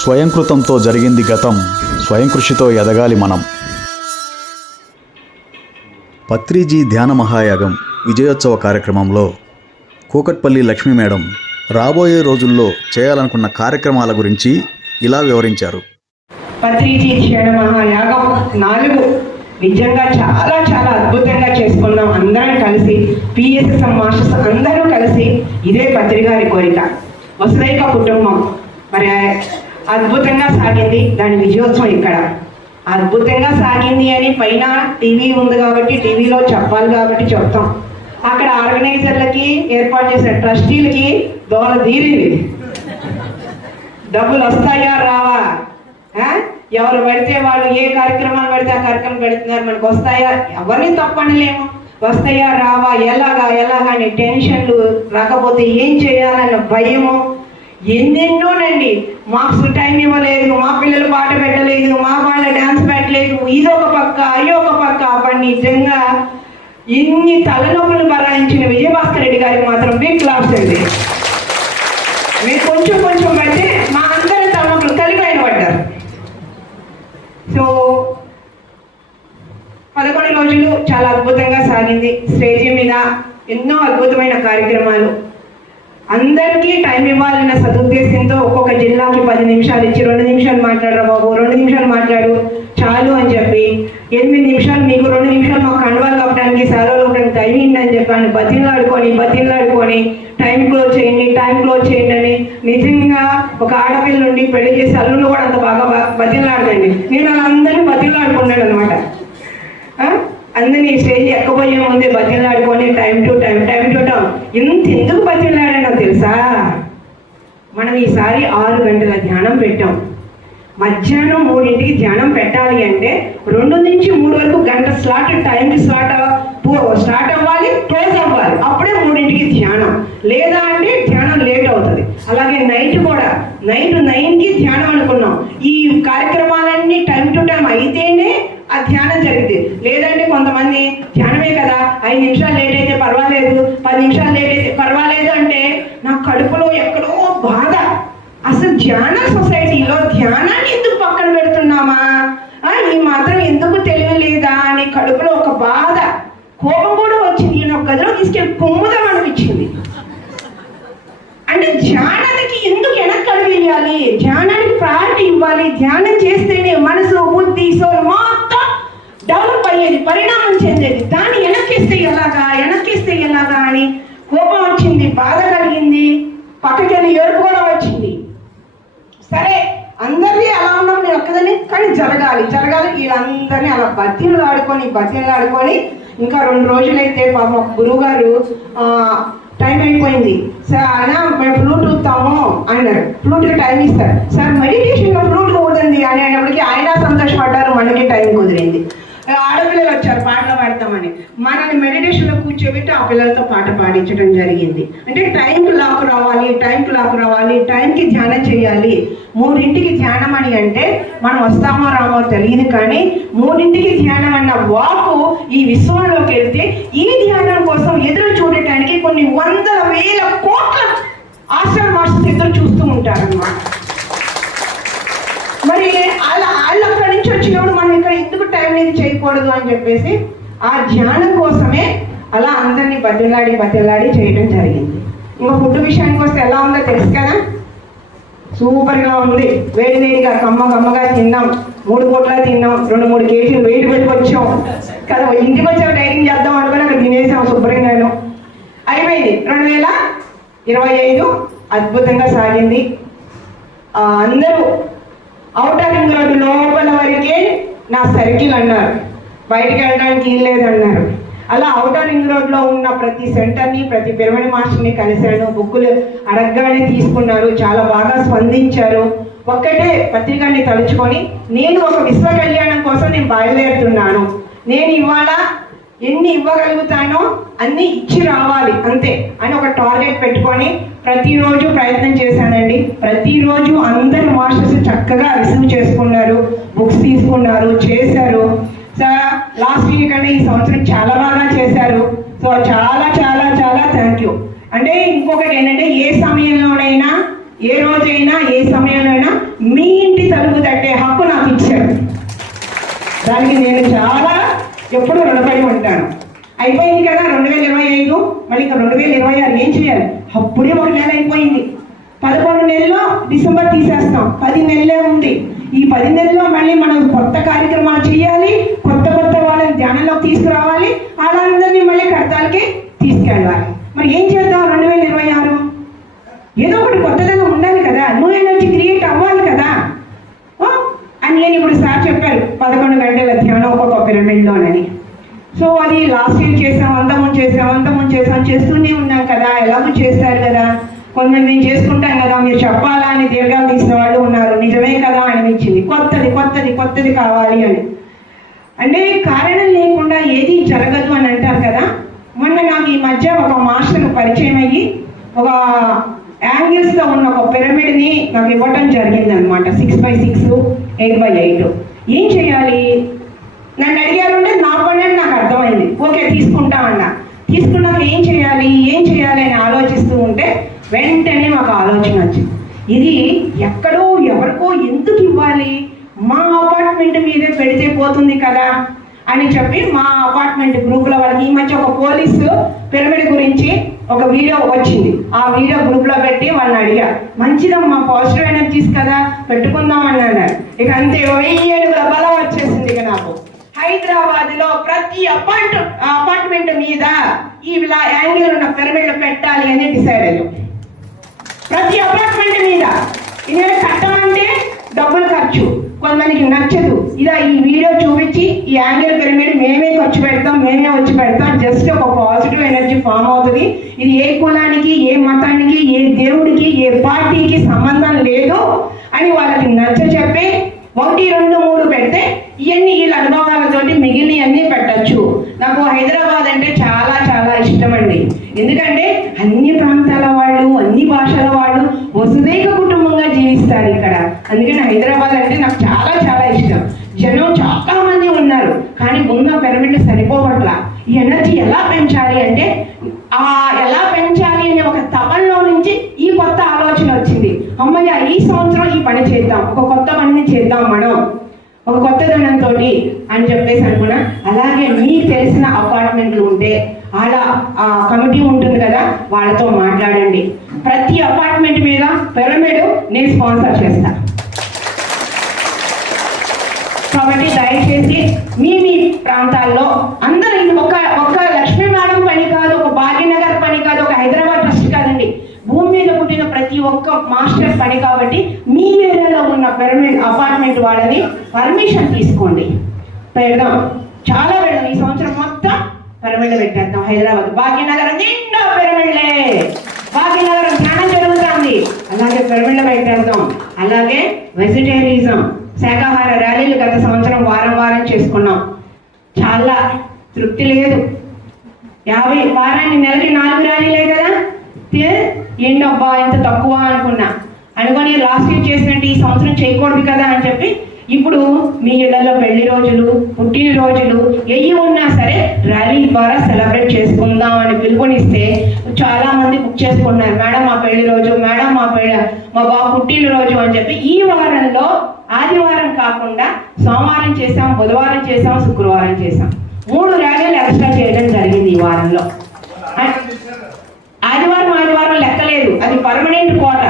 స్వయంకృతంతో జరిగింది గతం, స్వయం కృషితో ఎదగాలి మనం. పత్రిజీ ధ్యాన మహాయాగం విజయోత్సవ కార్యక్రమంలో కూకట్పల్లి లక్ష్మీ మేడం రాబోయే రోజుల్లో చేయాలనుకున్న కార్యక్రమాల గురించి ఇలా వివరించారు. పత్రిజీ ధ్యాన మహాయాగం 4 నిజంగా చాలా చాలా అద్భుతంగా చేసుకున్నాం. అందరం కలిసి పిఎస్ఎస్ఎం మాస్టర్స్ అందరూ కలిసి ఇదే పత్రి గారి కోరిక వసుదైక కుటుంబం మరి అద్భుతంగా సాగింది. దాని విజయోత్సవం ఇక్కడ అద్భుతంగా సాగింది అని పైన టీవీ ఉంది కాబట్టి టీవీలో చెప్పాలి కాబట్టి చెప్తాం. అక్కడ ఆర్గనైజర్లకి ఏర్పాటు చేసిన ట్రస్టీలకి దోల తీరింది. డబ్బులు వస్తాయా రావా, ఎవరు పెడితే వాళ్ళు ఏ కార్యక్రమాలు పెడితే ఆ కార్యక్రమం పెడుతున్నారు, మనకు వస్తాయా, ఎవరిని తప్పనలేము, వస్తాయా రావా, ఎలాగా అని టెన్షన్లు, రాకపోతే ఏం చేయాలన్న భయము, ఎన్నెన్నోనండి. మాకు టైం ఇవ్వలేదు, మా పిల్లలు పాట పెట్టలేదు, మా వాళ్ళ డాన్స్ పెట్టలేదు, ఇదొక పక్క అయ్యొక పక్క. అప్పుడు నిజంగా ఇన్ని తలనొప్పులు భరాయించిన విజయభాస్కర్ రెడ్డి గారికి మాత్రం బిగ్ క్లాప్స్ అండి. మీరు కొంచెం పెడితే మా అందరి తలనొప్పులు కలిపైన పడ్డారు. సో 11 రోజులు చాలా అద్భుతంగా సాగింది. స్టేజీ మీద ఎన్నో అద్భుతమైన కార్యక్రమాలు. అందరికీ టైం ఇవ్వాలన్న సదుద్దేశంతో ఒక్కొక్క జిల్లాకి 10 నిమిషాలు ఇచ్చి 2 నిమిషాలు మాట్లాడరా బాబు, 2 నిమిషాలు మాట్లాడు చాలు అని చెప్పి 8 నిమిషాలు మీకు 2 నిమిషాలు మాకు కండువాలు కప్పడానికి సెలవులు కప్పడానికి టైం ఇవ్వండి చెప్పాను. బతిలాడుకొని టైం క్లోజ్ చేయండి అని. నిజంగా ఒక ఆడపిల్ల నుండి పెళ్లి చేసి అల్లుళ్ళు కూడా అంత బాగా బతిలాడదండి. నేను అందరినీ బతిలాడుకున్నాను అనమాట. అందరినీ స్టేజ్ ఎక్కబోయే ముందే బతిలాడుకొని టైం టు టైం ఎందుకు బతిలాడానో తెలుసా? మనం ఈసారి 6 గంటల ధ్యానం పెట్టాం. మధ్యాహ్నం 3ంటికి ధ్యానం పెట్టాలి అంటే 2 నుంచి 3 వరకు గంట స్లాట్, టైం స్టార్ట్ అవ్వాలి, క్లోజ్ అవ్వాలి. అప్పుడే 3ంటికి ధ్యానం, లేదా అంటే ధ్యానం లేట్ అవుతుంది. అలాగే నైట్ 9కి ధ్యానం అనుకున్నాం. ఈ కార్యక్రమాలన్నీ టైం టు టైం అయితేనే ఆ ధ్యానం జరిగింది. లేదంటే కొంతమంది ధ్యానమే కదా 5 నిమిషాలు లేట్ అయితే పర్వాలేదు, 10 నిమిషాలు లేట్ అయితే పర్వాలేదు అంటే నా కడుపులో ఎక్కడో బాధ. అసలు ధ్యాన సొసైటీలో ధ్యానాన్ని ఎందుకు పక్కన పెడుతున్నామా, ఈ మాత్రం ఎందుకు తెలియలేదా అని కడుపులో ఒక బాధ, కోపం కూడా వచ్చింది. నేను ఒక గదిలో తీసుకెళ్ళి కుమ్ముదాం అనిపించింది. అంటే ధ్యానానికి ఎందుకు వెనక్కి అడిగేయాలి, ధ్యానానికి ప్రయారిటీ ఇవ్వాలి. ధ్యానం చేస్తేనే మనసు, బుద్ధి, సోల్ మొత్తం డెవలప్ అయ్యేది, పరిణామం చెందేది. దాన్ని వెనక్కిస్తే ఎలాగా అని కోపం వచ్చింది, బాధ కలిగింది, పక్కకెళ్ళి ఏడుపు కూడా వచ్చింది. సరే అందరినీ అలా ఉన్నాం, నేను ఒక్కదాన్ని, కానీ జరగాలి. వీళ్ళందరినీ అలా బతిలాడుకొని ఇంకా 2 రోజులైతే పాపం గురువు గారు టైం అయిపోయింది సార్, అయినా మేము ఫ్లూట్ ఊతాము అన్నారు. ఫ్లూట్కి టైం ఇస్తారు సార్, మెడిటేషన్లో ఫ్లూట్ కుదరింది అని అయినప్పటికీ ఆయన సంతోషపడ్డారు, మనకి టైం కుదిరింది. ఆడపిల్లలు వచ్చారు పాటలు పాడతామని, మనల్ని మెడిటేషన్లో కూర్చోబెట్టి ఆ పిల్లలతో పాట పాడించడం జరిగింది. అంటే టైంకి లాక్ రావాలి, టైంకి ధ్యానం చేయాలి. 3ంటికి ధ్యానం అని అంటే మనం వస్తామో రామో తెలియదు, కానీ 3ంటికి ధ్యానం అన్న వాకు ఈ విశ్వంలోకి వెళ్తే ఈ ధ్యానం కోసం ఎదురు చూడటానికి కొన్ని 100,000 కోట్ల ఆశ్రమ మాస్టర్స్ ఎదురు చూస్తూ ఉంటారన్నమాట. మరి వాళ్ళు అక్కడి నుంచి వచ్చినప్పుడు మనం ఇక్కడ ఎందుకు టైం అనేది చేయకూడదు అని చెప్పేసి ఆ ధ్యానం కోసమే అలా అందరినీ బతిలాడి చేయడం జరిగింది. ఇంకా ఫుడ్ విషయానికి వస్తే ఎలా ఉందో తెలుసు కదా, సూపర్గా ఉంది. వేడిగా కమ్మగా తిన్నాం, 3 పూట్ల తిన్నాం, 2-3 కేజీలు వెయిట్ పెట్టుకొచ్చాం కదా. ఇంటికి వచ్చాం డైటింగ్ చేద్దాం అనుకుని అక్కడ తినేసాం శుభ్రంగాను. అయిపోయింది 2025 అద్భుతంగా సాగింది. అందరూ ఔటర్ రింగ్ రోడ్డు లోపల వరకే నా సర్కిల్ అన్నారు, బయటకు వెళ్ళడానికి లేదన్నారు. అలా ఔటర్ రింగ్ రోడ్లో ఉన్న ప్రతి సెంటర్ని, ప్రతి పిరమిడ్ మాస్టర్ని కలిశాను. బుక్కులు అడగగానే తీసుకున్నారు, చాలా బాగా స్పందించారు. ఒక్కటే పత్రికని తలుచుకొని నేను ఒక విశ్వ కళ్యాణం కోసం నేను బయలుదేరుతున్నాను. నేను ఇవాళ ఎన్ని ఇవ్వగలుగుతానో అన్ని ఇచ్చి రావాలి అంతే అని ఒక టార్గెట్ పెట్టుకొని ప్రతిరోజు ప్రయత్నం చేశానండి. ప్రతిరోజు అందరు మాస్టర్స్ చక్కగా రిసీవ్ చేసుకున్నారు, బుక్స్ తీసుకున్నారు, చేశారు. లాస్ట్ వీక్ అంటే ఈ సంవత్సరం చాలా బాగా చేశారు. సో చాలా చాలా చాలా థ్యాంక్ యూ. అంటే ఇంకొకటి ఏంటంటే ఏ సమయంలోనైనా, ఏ రోజైనా, ఏ సమయంలోనైనా మీ ఇంటి తలుపు తట్టే హక్కు నాకు ఇచ్చారు. దానికి నేను చాలా ఎప్పుడు రుణపడి ఉంటాను. అయిపోయింది కదా 2025, మళ్ళీ ఇంకా 2026 ఏం చేయాలి? అప్పుడే 1 నెల అయిపోయింది. 11 నెలల్లో డిసెంబర్ తీసేస్తాం, 10 నెలలే ఉంది. ఈ 10 నెలల్లో మళ్ళీ మనం కొత్త కార్యక్రమాలు చేయాలి, కొత్త వాళ్ళని ధ్యానంలోకి తీసుకురావాలి, వాళ్ళందరినీ మళ్ళీ కడతాలకి తీసుకెళ్ళాలి. మరి ఏం చేద్దాం? 2026 ఏదో ఒకటి కొత్తదనం ఉండాలి కదా, న్యూ ఎనర్జీ క్రియేట్ అవ్వాలి కదా అని నేను ఇప్పుడు సార్ చెప్పారు 11 గంటల ధ్యానం ఒక్కొక్క పిరమిడ్లోనని. సో అది లాస్ట్ ఇయర్ చేసాం, అంతముందు చేసాం, చేస్తూనే ఉన్నాం కదా, ఎలాగో చేస్తారు కదా, కొంతమంది మేము చేసుకుంటాం కదా, మీరు చెప్పాలా అని దీర్ఘాలు తీసిన వాళ్ళు ఉన్నారు. నిజమే కదా అనిపించింది, కొత్తది కావాలి అని. అంటే కారణం లేకుండా ఏది జరగదు అని అంటారు కదా. మొన్న నాకు ఈ మధ్య ఒక మాస్టర్ పరిచయం అయ్యి ఒక యాంగిల్స్తో ఉన్న ఒక పిరమిడ్ని నాకు ఇవ్వటం జరిగింది అనమాట. 6x6, 8x8. ఏం చేయాలి నన్ను అడిగారు. నా పని అని నాకు అర్థమైంది. ఓకే తీసుకుంటా అన్నా. తీసుకున్నాక ఏం చేయాలి అని ఆలోచిస్తూ ఉంటే వెంటనే మాకు ఆలోచన వచ్చింది. ఇది ఎక్కడో ఎవరికో ఎందుకు ఇవ్వాలి, మా అపార్ట్మెంట్ మీదే పెడితే పోతుంది కదా అని చెప్పి మా అపార్ట్మెంట్ గ్రూప్లో వాళ్ళకి ఈ మధ్య ఒక పోలీసు పిరమిడ్ గురించి ఒక వీడియో వచ్చింది. ఆ వీడియో గ్రూప్లో పెట్టి వాళ్ళని అడిగా, మంచిదమ్మా పాజిటివ్ ఎనర్జీస్ కదా పెట్టుకుందాం అని అన్నారు. ఇక అంతే 1000 బలం వచ్చేసింది. ఇక నాకు హైదరాబాద్లో ప్రతి అపార్ట్మెంట్ మీద ఇలా యాంగిల్ ఉన్న పిరమిడ్లు పెట్టాలి అని డిసైడ్ అయ్యాం. ప్రతి అపార్ట్మెంట్ మీద ఇది కట్టమంటే డబ్బులు ఖర్చు, కొంతమందికి నచ్చదు. ఇలా ఈ వీడియో చూపించి ఈ యాంగిల్ పిరమిడ్ మేమే వచ్చి పెడతాం, జస్ట్ ఒక పాజిటివ్ ఎనర్జీ ఫామ్ అవుతుంది. ఇది ఏ కులానికి, ఏ మతానికి, ఏ దేవుడికి, ఏ పార్టీకి సంబంధం లేదు అని వాళ్ళకి నచ్చ చెప్పి 1, 2, 3 పెడితే ఇవన్నీ వీళ్ళ అనుభవాలతోటి మిగిలినవన్నీ పెట్టచ్చు. నాకు హైదరాబాద్ అంటే చాలా చాలా ఇష్టం అండి. ఎందుకంటే అన్ని ప్రాంతాల వాళ్ళు, అన్ని భాషల వాళ్ళు వసుదైక కుటుంబంగా జీవిస్తారు ఇక్కడ. అందుకని హైదరాబాద్ అంటే నాకు చాలా చాలా ఇష్టం. జనం చాలా మంది ఉన్నారు, కానీ ఉన్న పిరమిడ్ సరిపోవట్ల. ఈ ఎనర్జీ ఎలా పెంచాలి అంటే ఎలా పెంచాలి అనే ఒక తపనలో నుంచి ఈ కొత్త ఆలోచన వచ్చింది. అమ్మయ్య ఈ సంవత్సరం ఈ పని చేద్దాం, ఒక కొత్త పనిని చేద్దాం మనం ఒక కొత్త ధనంతో అని చెప్పేసి అనుకున్నా. అలాగే మీకు తెలిసిన అపార్ట్మెంట్లు ఉంటే అలా కమిటీ ఉంటుంది కదా, వాళ్ళతో మాట్లాడండి. ప్రతి అపార్ట్మెంట్ మీద పిరమిడ్ నేను స్పాన్సర్ చేస్తా. కాబట్టి దయచేసి మీ ప్రాంతాల్లో అందరూ ఇది ఒక లక్ష్మీ మేడం పని కాదు, ఒక భాగ్యనగర్ పని కాదు, ఒక హైదరాబాద్ ట్రస్ట్ కాదండి. భూమి మీద పుట్టిన ప్రతి ఒక్క మాస్టర్ పని. కాబట్టి మీ ఏరియాలో ఉన్న పిరమిడ్ అపార్ట్మెంట్ వాళ్ళని పర్మిషన్ తీసుకోండి, పెడదాం. చాలా పెడదాం. ఈ సంవత్సరం మొత్తం పిరమిడ్లు పెట్టేద్దాం. హైదరాబాద్ భాగ్యనగరం నిండా పిరమిడ్లే, భాగ్యనగరం ధ్యానం జరుగుతుంది, అలాగే పిరమిడ్లు పెట్టేద్దాం. అలాగే వెజిటేరియనిజం, శాకాహార ర్యాలీలు గత సంవత్సరం వారం చేసుకున్నాం. చాలా తృప్తి లేదు. 50 వారానికి నెలకి 4 ర్యాలీలే కదా, ఏంటబ్బా ఇంత తక్కువ అనుకొని లాస్ట్ ఇయర్ చేసినట్టు ఈ సంవత్సరం చేయకూడదు కదా అని చెప్పి ఇప్పుడు మీ ఇళ్లలో పెళ్లి రోజులు, పుట్టినరోజులు ఏవి ఉన్నా సరే ర్యాలీ ద్వారా సెలబ్రేట్ చేసుకుందాం అని పిలుపునిస్తే చాలా మంది బుక్ చేసుకున్నారు. మేడం మా పెళ్లి రోజు, మేడం మా బాబు పుట్టినరోజు అని చెప్పి ఈ వారంలో ఆదివారం కాకుండా సోమవారం చేసాం, బుధవారం చేసాం, శుక్రవారం చేసాం. 3 ర్యాలీలు ఎక్స్ట్రా చేయడం జరిగింది ఈ వారంలో. ఆదివారం లెక్కలేదు, అది పర్మనెంట్ కోట.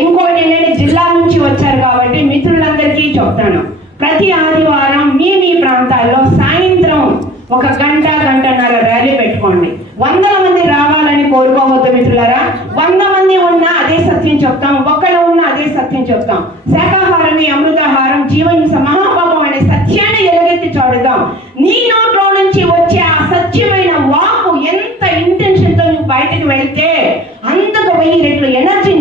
ఇంకోటి ఏంటంటే జిల్లా నుంచి వచ్చారు కాబట్టి మిత్రులందరికీ చెప్తాను, ప్రతి ఆదివారం మీ ప్రాంతాల్లో సాయంత్రం 1 గంటన్నర ర్యాలీ పెట్టుకోండి. 100 మంది రావాలని కోరుకోవద్దు మిత్రులారా. 100 మంది ఉన్నా అదే సత్యం చెప్తాం, ఒక్కళ్ళు ఉన్నా అదే సత్యం చెప్తాం. శాకాహారాన్ని అమృతాహారం, జీవహింస మహాపాపం అనే సత్యాన్ని ఎలుగెత్తి చాడుదాం. నీ నోట్లో నుంచి వచ్చే ఆ సత్యమైన వాకు ఎంత ఇంటెన్షన్తో నువ్వు బయటకు వెళ్తే అంతకు 1000 రెట్లు ఎనర్జీ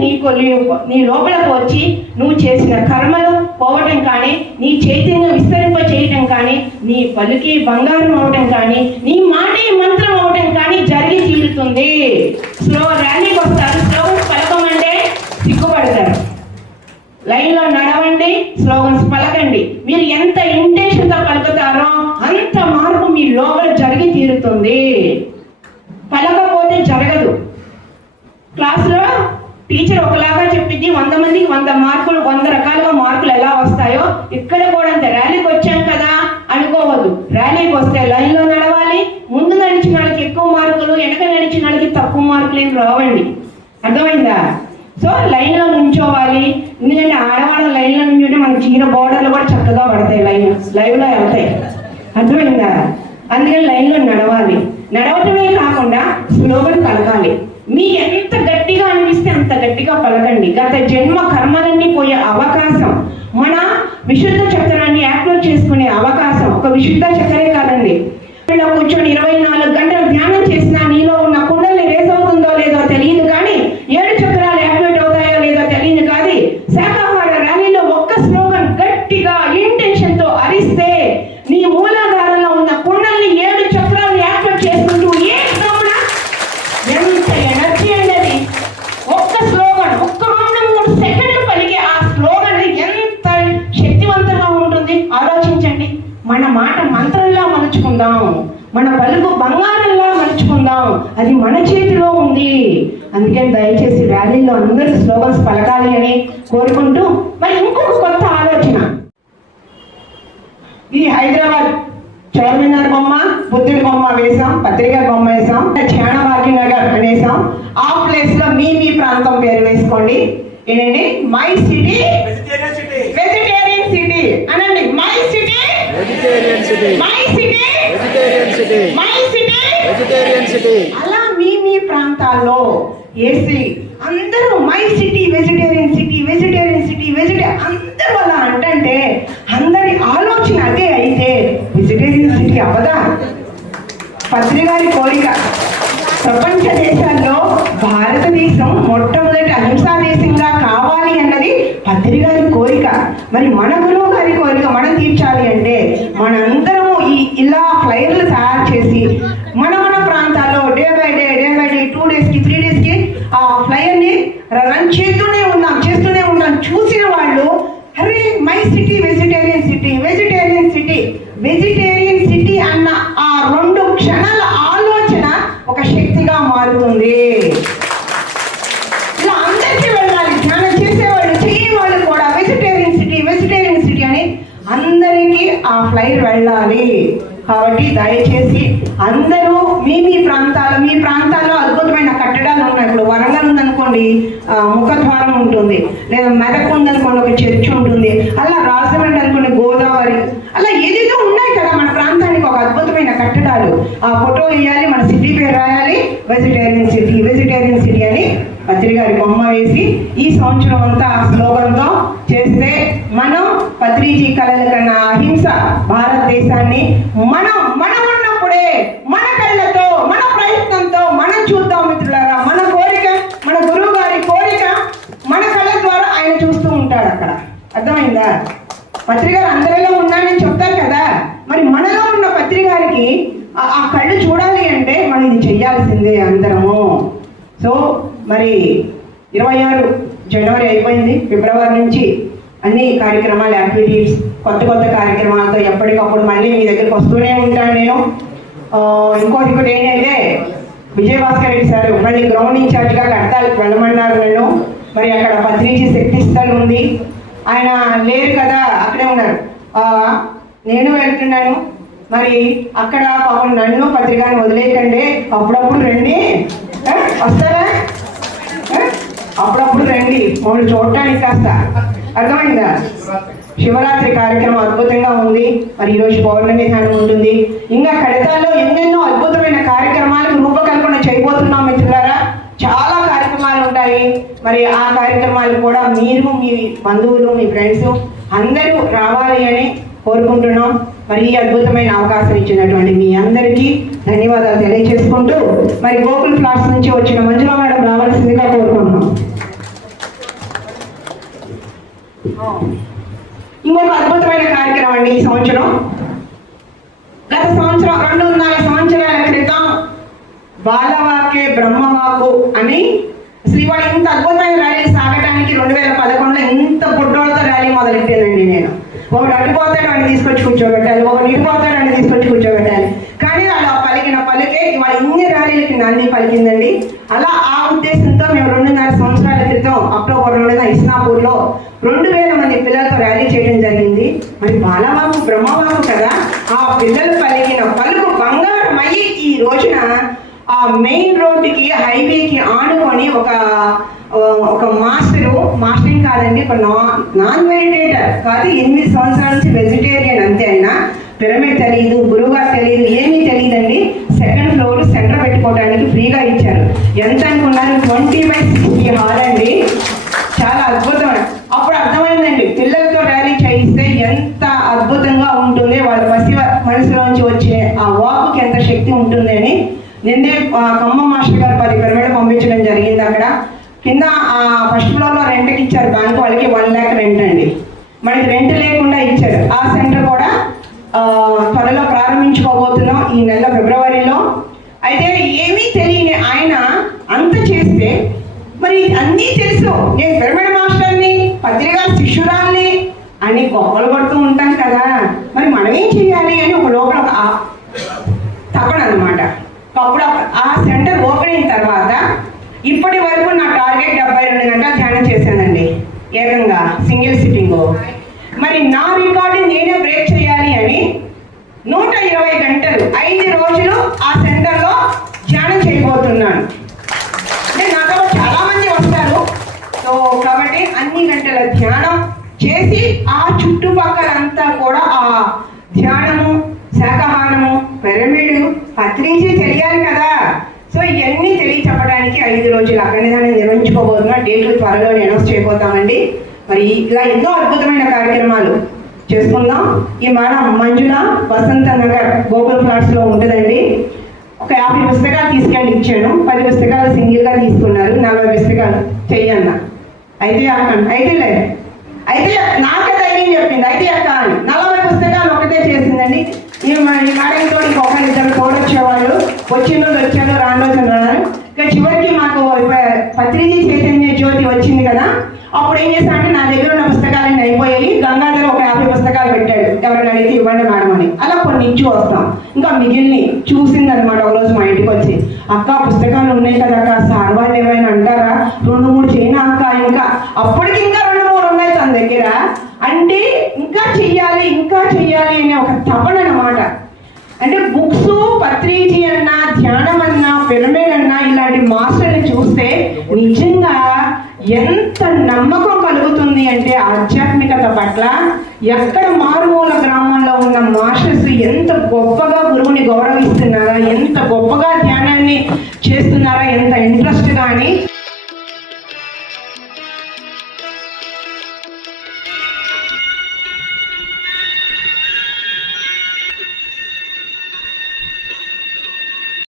నీ లోపలకు వచ్చి నువ్వు చేసిన కర్మలు పోవటం కానీ, నీ చైతన్యం విస్తరింప చేయటం కానీ, నీ పలుకి బంగారం అవటం కానీ, నీ మాటే మంత్రం అవటం కానీ జరిగి తీరుతుంది. ర్యాలీకి వస్తారు, స్లోగన్స్ పలకమంటే సిగ్గుపడతారు. లైన్లో నడవండి, స్లోగన్స్ పలకండి. మీరు ఎంత ఇంటెన్షన్తో పలుకుతారో అంత మార్పు మీ లోపల జరిగి తీరుతుంది. పలకపోతే జరగదు. క్లాస్లో టీచర్ ఒకలాగా చెప్పింది, 100 మందికి 100 మార్కులు 100 రకాలుగా మార్కులు ఎలా వస్తాయో ఇక్కడ కూడా అంతే. ర్యాలీకి వచ్చాం కదా అనుకోవద్దు. ర్యాలీకి వస్తే లైన్లో నడవాలి. ముందు నడిచిన వాళ్ళకి ఎక్కువ మార్కులు, వెనక నడిచిన వాళ్ళకి తక్కువ మార్కులు ఏం రావండి. అర్థమైందా? సో లైన్లో నుంచోవాలి. ఎందుకంటే ఆడవాళ్ళ లైన్లో నుంచుంటే మన చీర బోర్డర్లు కూడా చక్కగా పడతాయి, లైవ్లో వెళ్తాయి. అర్థమైందా? అందుకని లైన్లో నడవాలి. నడవటమే కాకుండా స్లోగన్ పలకాలి. మీకు ఎంత గట్టిగా అనిపిస్తే అంత గట్టిగా పలకండి. గత జన్మ కర్మలన్నీ పోయే అవకాశం, మన విశుద్ధ చక్రాన్ని యాక్టివేట్ చేసుకునే అవకాశం. ఒక విశుద్ధ చక్రే కాదండి, కూర్చొని 24 గంటలు ధ్యానం చేసినా నీలో ఉన్న కుండల్ని రేస్ అవుతుందో లేదో తెలియదు, కానీ 7 చక్రాలు యాక్టివేట్ అవుతాయో లేదో తెలియదు. కానీ శాఖాహార ర్యాలీలో ఒక్క స్లోగన్ గట్టిగా ఇంటెన్షన్ తో అరిస్తే నీ మూలాధారంలో ఉన్న కుండల్ని 7 చక్రాలు యాక్టివేట్ చేసుకుంటూ ఎంత ఎనర్జీ అనేది. ఒక్క స్లోగన్, ఒక్క 2-3 సెకండ్లు పలిగే ఆ స్లోగన్ ఎంత శక్తివంతంగా ఉంటుంది ఆలోచించండి. మన మాట మంత్రంలా మలుచుకుందాం, మన పలుకు బంగారంలా మలుచుకుందాం. అది మన చేతిలో ఉంది. అందుకని దయచేసి ర్యాలీలో అందరూ స్లోగన్స్ పలకాలి అని కోరుకుంటూ, మరి ఇంకొక కొత్త ఆలోచన. ఈ హైదరాబాద్ చార్మినార్ బొమ్మ, బుద్ధుడి బొమ్మ వేసాం, పత్రికా బొమ్మ వేసాం, చాణవాకి నగర్ అనేసాం. ఆ ప్లేస్ లో మీ ప్రాంతం పేరు వేసుకోండి. ఏంటండి? మై సిటీ వెజిటేరియన్ సిటీ అనండి. My city vegetarian city, my city vegetarian city, my city vegetarian city. అలా మీ ప్రాంతాల్లో ఏసీ అందరూ my city vegetarian city, vegetarian city, అందరూ అలా అంటే అందరి ఆలోచన అదే అయితే వెజిటేరియన్ సిటీ అవ్వదా? పత్రి గారి కోరిక. ప్రపంచ దేశాల్లో భారతదేశం మొట్టమొదటి అహింసా దేశంగా కావాలి అన్నది పత్రి గారి కోరిక. మరి మన గురువు గారి కోరిక మనం తీర్చాలి అంటే మనందరము ఇలా ఫ్లైర్లు తయారు చేసి మన ప్రాంతాల్లో డే బై డే 2 డేస్కి 3 డేస్కి ఆ ఫ్లైర్ని రన్ చేస్తూనే ఉన్నాం. చూసిన వాళ్ళు అరే my city vegetarian city, vegetarian city, vegetarian city అన్న ఆ 2 క్షణాల ఆలోచన ఒక శక్తిగా మారుతుంది. ఇలా అందరికీ వెళ్ళాలి. ధ్యానం చేసేవాళ్ళు, చేయవాళ్ళు కూడా వెజిటేరియన్ సిటీ అని అందరికీ ఆ ఫ్లైట్ వెళ్ళాలి. కాబట్టి దయచేసి అందరూ మీ ప్రాంతాల్లో అద్భుతమైన కట్టడాలు ఉన్నాయి. ఇప్పుడు వరంగల్ ఉందనుకోండి, ముఖద్వారం ఉంటుంది, లేదా మెదక్ ఉందనుకోండి, ఒక చర్చ్ ఉంటుంది. అలా రాజమండ్రి అనుకోండి, గోదావరి, అలా ఏదేదో ఉన్నాయి కదా మన ప్రాంతానికి ఒక అద్భుతమైన కట్టడాలు. ఆ ఫోటో వేయాలి, మన సిటీ పేరు రాయాలి, వెజిటేరియన్ సిటీ అని పత్రి గారి బొమ్మ వేసి ఈ సంవత్సరం అంతా ఆ స్లోగన్తో చేస్తే మనం పత్రిజీ కళల కన్నా అహింస భారతదేశాన్ని మనం ఉన్నప్పుడే మన కళ్ళతో, మన ప్రయత్నంతో మనం చూద్దాం మిత్రులారా. మన కోరిక, మన గురువు గారి కోరిక మన కళ్ళ ద్వారా ఆయన చూస్తూ ఉంటాడు అక్కడ. అర్థమైందా? పత్రి గారు అందరిలో ఉన్నాడని చెప్తారు కదా, మరి మనలో ఉన్న పత్రి గారికి ఆ కళ్ళు చూడాలి అంటే మనం ఇది చెయ్యాల్సిందే అందరము. సో మరి 26 జనవరి అయిపోయింది. ఫిబ్రవరి నుంచి అన్ని కార్యక్రమాలు, యాక్టివిటీస్, కొత్త కార్యక్రమాలతో ఎప్పటికప్పుడు మళ్ళీ మీ దగ్గరికి వస్తూనే ఉంటాను నేను. ఇంకోటి ఏంటంటే విజయభాస్కర్ రెడ్డి సార్ మళ్ళీ గ్రౌండ్ ఇన్ఛార్జ్గా కడతాలకు వెళ్ళమన్నారు నన్ను. మరి అక్కడ పత్రిజీ శక్తి స్థల్ ఉంది, ఆయన లేరు కదా, అక్కడే ఉన్నారు. నేను వెళ్తున్నాను. మరి అక్కడ పాపం నన్ను పత్రికను వదిలేకండి, అప్పుడప్పుడు రండి. వస్తారా? అప్పుడప్పుడు రండి మమ్మల్ని చూడటానికి కాస్త. అర్థమైందా? శివరాత్రి కార్యక్రమం అద్భుతంగా ఉంది. మరి ఈరోజు పౌర్ణమి ధ్యానం ఉంటుంది. ఇంకా కడతాల్లో ఎన్నెన్నో అద్భుతమైన కార్యక్రమాలకు రూపకల్పన చేయబోతున్నాం మిత్రులారా. చాలా కార్యక్రమాలు ఉంటాయి. మరి ఆ కార్యక్రమాలు కూడా మీరు, మీ బంధువులు, మీ ఫ్రెండ్స్ అందరూ రావాలి అని కోరుకుంటున్నాం. మరి ఈ అద్భుతమైన అవకాశం ఇచ్చినటువంటి మీ అందరికీ ధన్యవాదాలు తెలియజేసుకుంటూ, మరి గోకుల్ క్లాస్ నుంచి వచ్చిన మంజుల మేడం రావాల్సిందిగా కోరుకుంటున్నాం. ఇంకొక అద్భుతమైన కార్యక్రమం అండి ఈ సంవత్సరం. గత సంవత్సరం 2.5 సంవత్సరాల క్రితం బాలవాకే బ్రహ్మవాకు అని శ్రీవాడు ఇంత అద్భుతమైన ర్యాలీ సాగటానికి 2011లో ఇంత బుడ్డోళ్ళతో ర్యాలీ మొదలెట్టానండి నేను. ఒకడు అడ్డుపోతాడు, వాడిని తీసుకొచ్చి కూర్చోబెట్టాలి, ఒకడు ఇడిపోతాడు, వాడిని తీసుకొచ్చి కూర్చోబెట్టాలి. కానీ వాళ్ళు పలికిన పలికే ఇవాళ ఇన్ని ర్యాలీలకి నాంది పలికిందండి. అలా ఆ ఉద్దేశంతో మేము 2.5 సంవత్సరాల క్రితం అక్టోబర్ 2న ఇస్నా 2000 మంది పిల్లలతో ర్యాలీ చేయడం జరిగింది. మరి బాలబాబు బ్రహ్మబాబు కదా, ఆ పిల్లలు పలికిన పలుకు బంగారం అయ్యి ఈ రోజున ఆ మెయిన్ రోడ్డుకి హైవేకి ఆనుకొని ఒక మాస్టరింగ్ కాదండి, ఒక నాన్ వెజిటేటర్ కాదు, 8 సంవత్సరాల నుంచి వెజిటేరియన్ అంతే. అయినా పిరమిడ్ తెలియదు, గురువుగారు తెలియదు, ఏమీ తెలియదండి. 2nd ఫ్లోర్ సెంటర్ పెట్టుకోవడానికి ఫ్రీగా ఇచ్చారు. ఎంత అనుకున్నారు? 20/60 హాల్ అండి. చాలా అద్భుతం. అప్పుడు అర్థమైందండి పిల్లలతో ర్యాలీ చేయిస్తే ఎంత అద్భుతంగా ఉంటుంది, వాళ్ళ మనసులోంచి వచ్చే ఆ వాక్కి ఎంత శక్తి ఉంటుంది అని. నిన్నే ఖమ్మం మాస్టర్ గారు 10 పిరమిడ్ పంపించడం జరిగింది. అక్కడ కింద ఫస్ట్ ఫ్లోర్లో రెంట్కి ఇచ్చారు, బ్యాంకు వాళ్ళకి 1 lakh రెంట్ అండి. మనకి రెంట్ లేకుండా ఇచ్చారు. ఆ సెంటర్ కూడా త్వరలో ప్రారంభించుకోబోతున్నాం ఈ నెల ఫిబ్రవరిలో. అయితే ఏమీ తెలియని ఆయన అంత చేస్తే, మరి అన్నీ తెలుసు, నేను పిరమిడ్ మాస్టర్ని, పత్రికా శిష్యురాల్ని అని గొప్పలు పడుతూ ఉంటాం కదా, మరి మనం ఏం చేయాలి అని ఒక లోపల తపన అనమాట. అప్పుడు ఆ సెంటర్ ఓపెన్ అయిన తర్వాత ఇప్పటి వరకు నా టార్గెట్ 72 గంటలు ధ్యానం చేశానండి, ఏకంగా సింగిల్ సిట్టింగ్. మరి నా రికార్డు నేనే బ్రేక్ చేయాలి అని 120 గంటలు 5 రోజులు ఆ సెంటర్లో ధ్యానం చేయబోతున్నాను. నాతో చాలా మంది వస్తారు, సో కాబట్టి అన్ని గంటల ధ్యానం చేసి ఆ చుట్టుపక్కలంతా కూడా ఆ ధ్యానము, శాకాహారము, పిరమిడ్, పత్రిజీ తెలియాలి కదా. సో ఇవన్నీ తెలియచెప్పడానికి 5 రోజులు అగ్నిదానం నిర్వహించుకోబోతున్నా. డేట్లు త్వరలో అనౌన్స్ చేయబోతామండి. మరి ఇలా ఎన్నో అద్భుతమైన కార్యక్రమాలు చేసుకుందాం. ఈ మేడం మంజుల వసంత నగర్ గోకుల్ ఫ్లాట్స్ లో ఉంటుందండి. ఒక 50 పుస్తకాలు తీసుకెళ్ళి ఇచ్చాను. 10 పుస్తకాలు సింగిల్ గా తీసుకున్నారు. 40 పుస్తకాలు చెయ్యన్న. అయితే అక్క అయితే నాకే ధైర్యం చెప్పింది, అయితే అక్క అని 40 పుస్తకాలు ఒకటే చేసిందండి. ఈ మేడంతో ఒకరిద్దరు తోడొచ్చేవాళ్ళు, వచ్చిన రోజు వచ్చాను, రాని రోజు రాను. ఇక చివరికి మాకు పత్రిజీ చైతన్య జ్యోతి వచ్చింది కదా, అప్పుడు ఏం చేశానంటే నా దగ్గర ఉన్న పుస్తకాలన్నీ అయిపోయాయి. గంగాధర్ ఒక 50 పుస్తకాలు పెట్టాడు, ఎవరిని అడిగితే ఇవ్వండి మేడం అని. అలా కొన్ని ఇచ్చి వస్తాం. ఇంకా మిగిలిని చూసింది అనమాట. ఒకరోజు మా ఇంటికి వచ్చి, అక్క పుస్తకాలు ఉన్నాయి కదా అక్క, సార్ వాళ్ళు ఏమైనా అంటారా, 2-3 చేయనా అక్క. ఇంకా అప్పటికి ఇంకా 2-3 ఉన్నాయి తన దగ్గర. అంటే ఇంకా చెయ్యాలి అనే ఒక తపన అనమాట. అంటే బుక్స్, పత్రిజీ అన్నా, ధ్యానం అన్నా, పిరమిడ్ అన్నా, ఇలాంటి మాస్టర్ని చూస్తే నిజంగా ఎంత నమ్మకం కలుగుతుంది అంటే ఆధ్యాత్మికత పట్ల. ఎక్కడ మారుమూల గ్రామాల్లో ఉన్న మాస్టర్స్ ఎంత గొప్పగా గురువుని గౌరవిస్తున్నారా, ఎంత గొప్పగా ధ్యానాన్ని చేస్తున్నారా, ఎంత ఇంట్రెస్ట్ గా అని